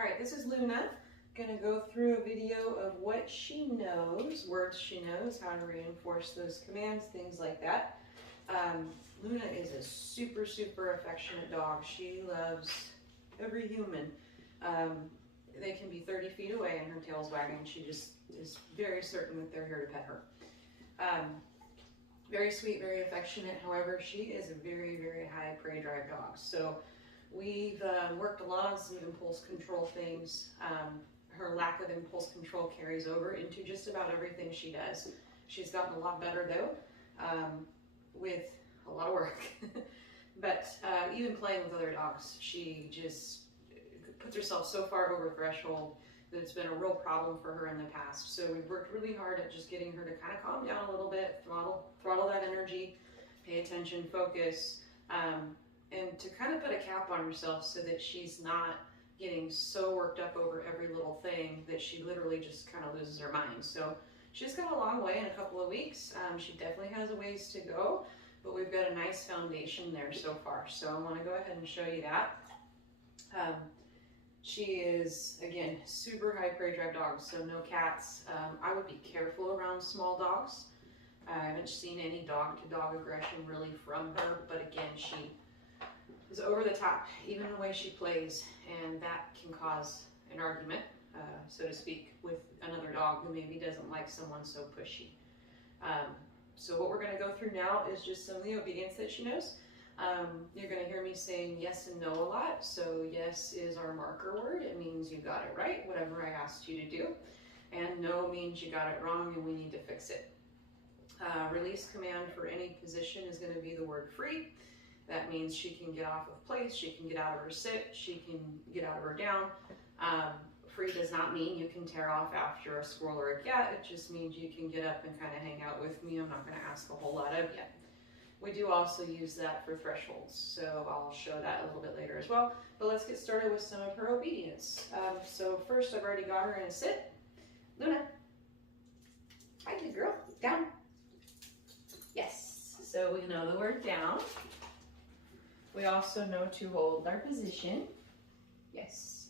All right, this is Luna. Gonna go through a video of what she knows, words she knows, how to reinforce those commands, things like that. Luna is a super, super affectionate dog. She loves every human. They can be 30 feet away and her tail's wagging. She just is very certain that they're here to pet her. Very sweet, very affectionate. However, she is a very, very high prey drive dog. So we've worked a lot on some impulse control things. Her lack of impulse control carries over into just about everything she does. She's gotten a lot better though, with a lot of work. But even playing with other dogs, she just puts herself so far over threshold that it's been a real problem for her in the past. So we've worked really hard at just getting her to kind of calm down a little bit, throttle that energy, pay attention, focus, and to kind of put a cap on herself so that she's not getting so worked up over every little thing that she literally just kind of loses her mind. So she's come a long way in a couple of weeks. She definitely has a ways to go, but we've got a nice foundation there so far. So I want to go ahead and show you that. She is, again, super high prey drive dog, so no cats. I would be careful around small dogs. I haven't seen any dog-to-dog aggression really from her, but again, she is over the top, even the way she plays, and that can cause an argument, so to speak, with another dog who maybe doesn't like someone so pushy. So what we're going to go through now is just some of the obedience that she knows. You're going to hear me saying yes and no a lot. So yes is our marker word. It means you got it right, whatever I asked you to do. And no means you got it wrong and we need to fix it. Release command for any position is going to be the word free. That means she can get off of place, she can get out of her sit, she can get out of her down. Free does not mean you can tear off after a squirrel or a cat. It just means you can get up and kind of hang out with me. I'm not going to ask a whole lot of you. We do also use that for thresholds, so I'll show that a little bit later as well. But let's get started with some of her obedience. So first, I've already got her in a sit. Luna. Hi, good girl. Down. Yes. So we know the word down. We also know to hold our position. Yes.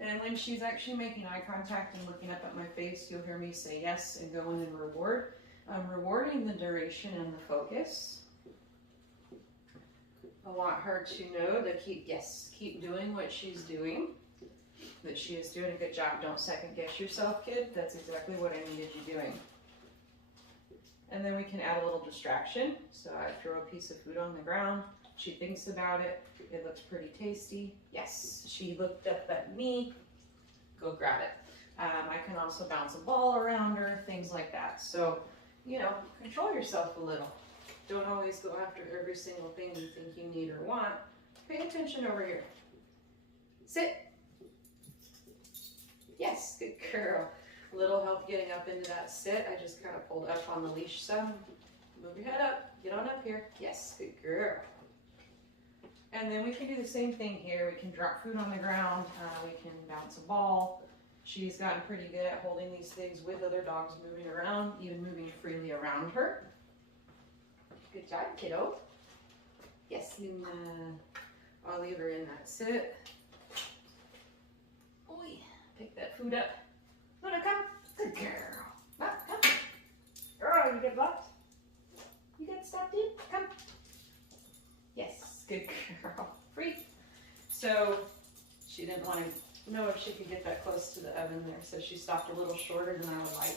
And when she's actually making eye contact and looking up at my face, you'll hear me say yes and go in and reward. I'm rewarding the duration and the focus. I want her to know to keep doing what she's doing, that she is doing a good job. Don't second guess yourself, kid. That's exactly what I needed you doing. And then we can add a little distraction. So I throw a piece of food on the ground. She thinks about it. It looks pretty tasty. Yes, she looked up at me. Go grab it. I can also bounce a ball around her, things like that. So, you know, control yourself a little. Don't always go after every single thing you think you need or want. Pay attention over here. Sit. Yes, good girl. A little help getting up into that sit. I just kind of pulled up on the leash some. Move your head up. Get on up here. Yes, good girl. And then we can do the same thing here. We can drop food on the ground. We can bounce a ball. She's gotten pretty good at holding these things with other dogs moving around, even moving freely around her. Good job, kiddo. Yes, Luna. I'll leave her in that sit. Oi, pick that food up. Luna, come. Good girl. Come. Oh, you get blocked? You get stopped in? Come. Yes, good girl. Free. So she didn't want to know if she could get that close to the oven there, so she stopped a little shorter than I would like.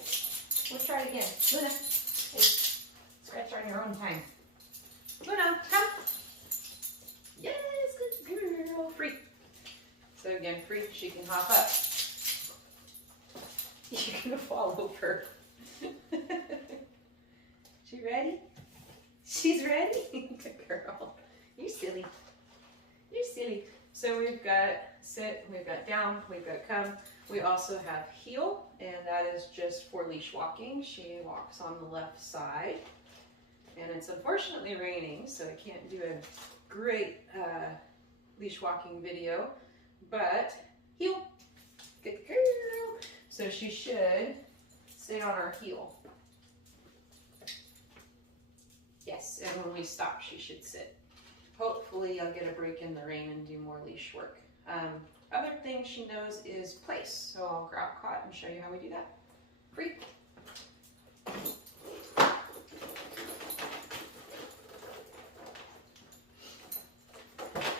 We'll try it again. Luna, hey, scratch on your own time. Luna, come. Yes, good girl. Free. So again, free, she can hop up. You're gonna fall over. She ready? She's ready? Good girl. You're silly. You're silly. So we've got sit, we've got down, we've got come. We also have heel, and that is just for leash walking. She walks on the left side. And it's unfortunately raining, so I can't do a great leash walking video. But heel. Good girl. So she should sit on our heel. Yes, and when we stop, she should sit. Hopefully I'll get a break in the rain and do more leash work. other thing she knows is place. So I'll grab Cot and show you how we do that. Free.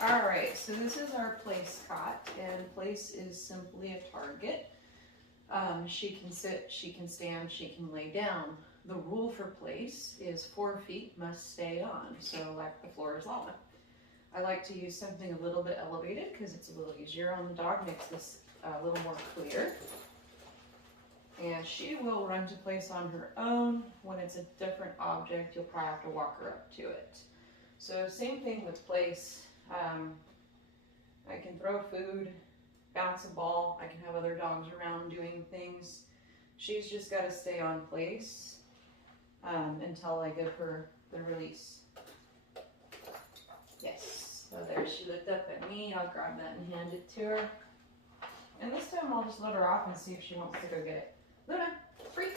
All right, so this is our place Cot, and place is simply a target. She can sit, she can stand, she can lay down. The rule for place is 4 feet must stay on, so like the floor is lava. I like to use something a little bit elevated because it's a little easier on the dog, makes this a little more clear. And she will run to place on her own. When it's a different object, you'll probably have to walk her up to it. So same thing with place. I can throw food, bounce a ball, I can have other dogs around doing things. She's just got to stay on place until I give her the release. Yes, so there she looked up at me. I'll grab that and hand it to her. And this time I'll just let her off and see if she wants to go get it. Luna, free.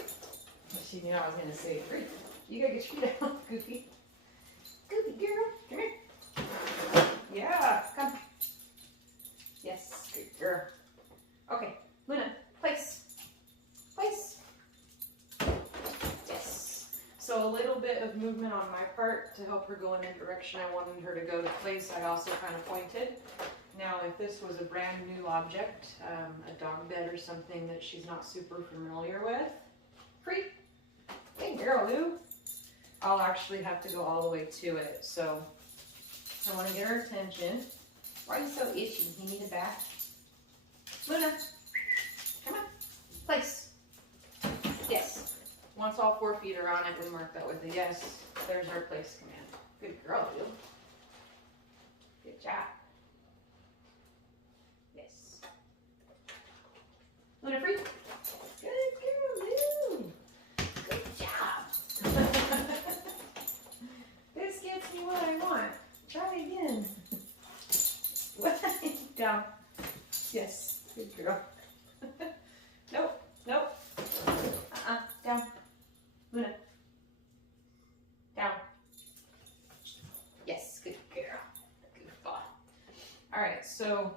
She knew I was going to say free. You gotta get your feet out, Goofy. Goofy girl, come here. Yeah, come. Yes, good girl. Okay, Luna, place. Place. Yes. So a little bit of movement on my part to help her go in the direction I wanted her to go to place. I also kind of pointed. Now, if this was a brand new object, a dog bed or something that she's not super familiar with, free. Hey, girl, Lou. I'll actually have to go all the way to it. So I want to get her attention. Why are you so itchy? You need a bath? Luna, come on, place. Yes. Once all 4 feet are on it, we mark that with a yes. There's our place command. Good girl, Lou. Good job. Yes. Luna, free. Good girl, Lou. Good job. This gets me what I want. Try again. Down. Yes. Good girl. Nope. Nope. Down. Luna. Down. Yes. Good girl. Goofball. Alright, so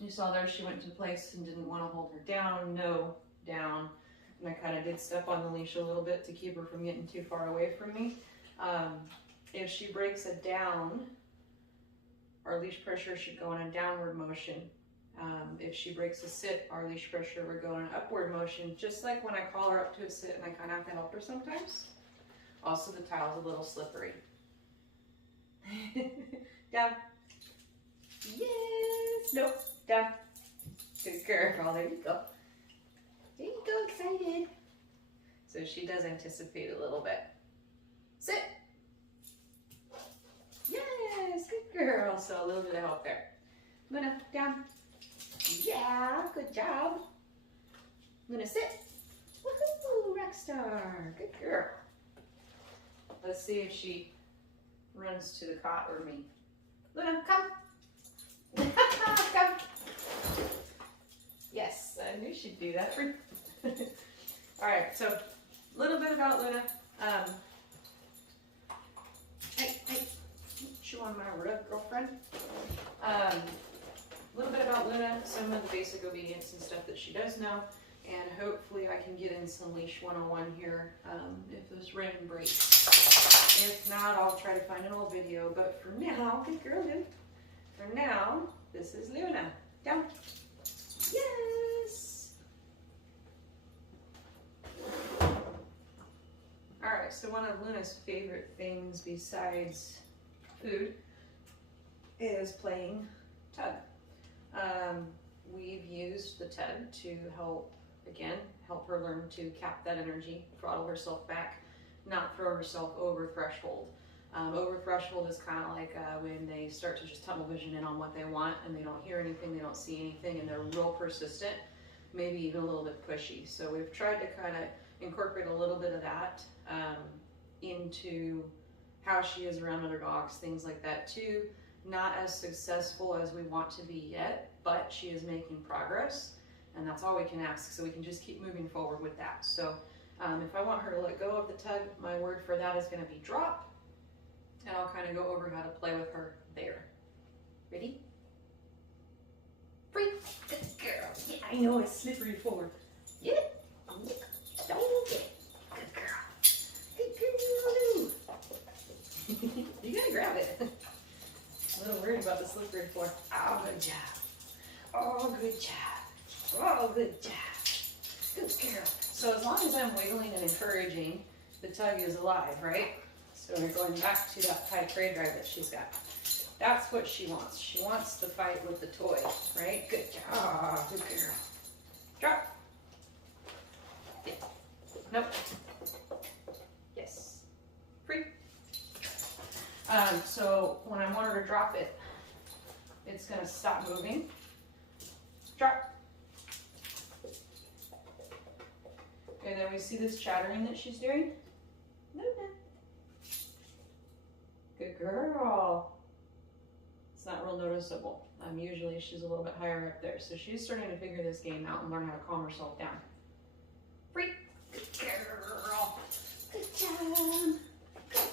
you saw there she went to place and didn't want to hold her down. No. Down. And I kind of did step on the leash a little bit to keep her from getting too far away from me. If she breaks a down, our leash pressure should go in a downward motion. If she breaks a sit, our leash pressure would go in an upward motion, just like when I call her up to a sit and I kind of have to help her sometimes. Also, the tile's a little slippery. Down. Yes. Nope. Down. Good girl. There you go. There you go. Excited. So she does anticipate a little bit. Sit. Yes, good girl. So a little bit of help there. Luna, down. Yeah, good job. Luna, sit. Woohoo, rock star. Good girl. Let's see if she runs to the cot or me. Luna, come. Come. Yes, I knew she'd do that. All right, so a little bit about Luna. Hey, chew on my rug, girlfriend. A little bit about Luna, some of the basic obedience and stuff that she does know, and hopefully I can get in some leash 101 here if this rain breaks. If not, I'll try to find an old video, but for now, good girl, Lou. For now, this is Luna. Down. Yes! Alright, so one of Luna's favorite things besides food is playing tug. We've used the tug to help her learn to cap that energy, throttle herself back, not throw herself over threshold. Over threshold is kind of like when they start to just tunnel vision in on what they want and they don't hear anything, they don't see anything, and they're real persistent, maybe even a little bit pushy. So we've tried to kind of incorporate a little bit of that into how she is around other dogs, things like that too. Not as successful as we want to be yet, but she is making progress, and that's all we can ask. So we can just keep moving forward with that. So if I want her to let go of the tug, my word for that is going to be drop, and I'll kind of go over how to play with her there. Ready? I know it's slippery floor. Get it? Don't get it. Good girl. Good girl. You gotta grab it. A little worried about the slippery floor. Oh, good job. Oh, good job. Oh, good job. Good girl. So as long as I'm wiggling and encouraging, the tug is alive, right? So we're going back to that high prey drive that she's got. That's what she wants. She wants the fight with the toy, right? Good job. Oh, good girl. Drop. Yeah. Nope. Yes. Free. So when I want her to drop it, it's going to stop moving. Drop. Okay, then we see this chattering that she's doing. Luna. Good girl. It's not real noticeable. Usually she's a little bit higher up there. So she's starting to figure this game out and learn how to calm herself down. Free. Good girl. Good job.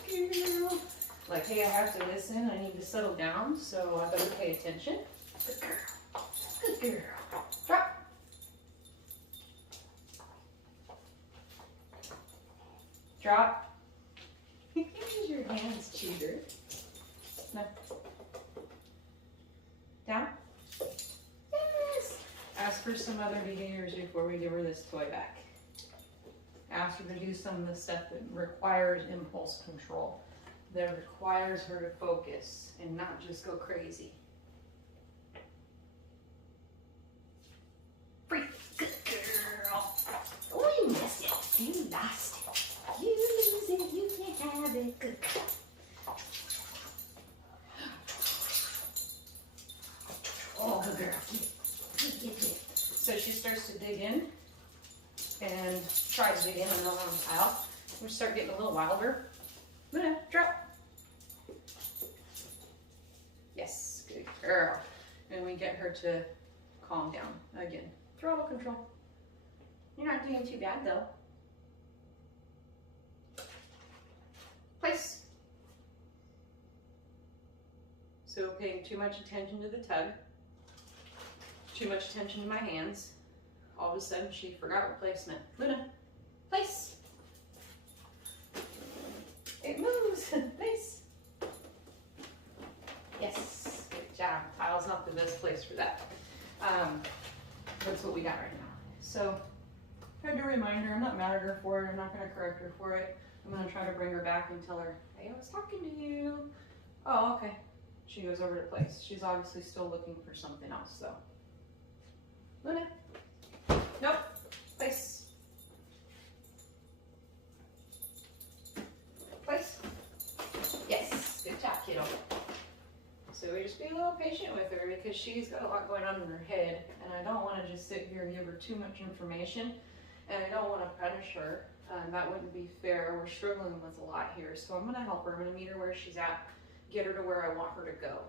Good girl. Like, hey, I have to listen. I need to settle down, so I better pay attention. Good girl. Good girl. Drop. Drop. Use your hands, cheater. No. Down. Yes. Ask for some other behaviors before we give her this toy back. Ask her to do some of the stuff that requires impulse control, that requires her to focus and not just go crazy. Free. Good girl. Oh, you missed it. You lost it. You lose it. You can't have it. Good girl. Oh, good girl. So she starts to dig in and try to dig in and on the pile. We start getting a little wilder. Luna, drop. Yes, good girl. And we get her to calm down again. Throttle control. You're not doing too bad though. Place. So paying too much attention to the tug, too much attention to my hands. All of a sudden she forgot what place meant. Luna, place. It moves. Place. Yes, good job. Tile's not the best place for that. That's what we got right now. So I had to remind her, I'm not mad at her for it. I'm not going to correct her for it. I'm going to try to bring her back and tell her, hey, I was talking to you. Oh, okay. She goes over to place. She's obviously still looking for something else, though. Luna. Nope. Place. Place. Yes. Good job, kiddo. So we just be a little patient with her because she's got a lot going on in her head, and I don't want to just sit here and give her too much information, and I don't want to punish her. That wouldn't be fair. We're struggling with a lot here, so I'm going to help her. I'm going to meet her where she's at, get her to where I want her to go.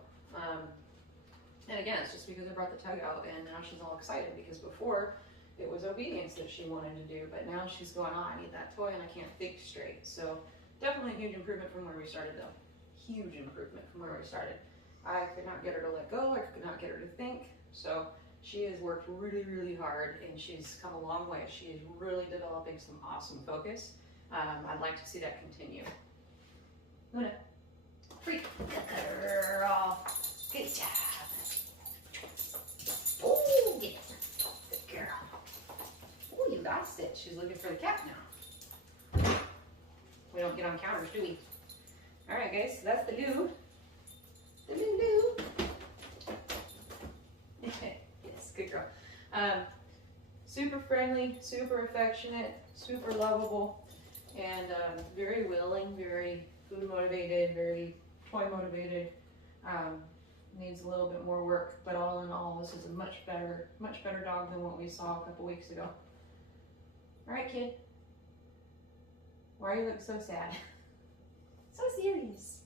And again, it's just because I brought the tug out, and now she's all excited because before it was obedience that she wanted to do, but now she's going, oh, I need that toy and I can't think straight. So definitely a huge improvement from where we started though. Huge improvement from where we started. I could not get her to let go. I could not get her to think. So she has worked really, really hard, and she's come a long way. She is really developing some awesome focus. I'd like to see that continue. Luna, free. Good girl. Good job. Oh, yeah. Good girl. Oh, you lost it. She's looking for the cat now. We don't get on counters, do we? All right, guys. So that's the Lou. The Lou. Yes, good girl. Super friendly, super affectionate, super lovable, and very willing, very food motivated, very toy motivated. Needs a little bit more work, but all in all, this is a much better dog than what we saw a couple weeks ago. All right, kid. Why are you looking so sad? So serious.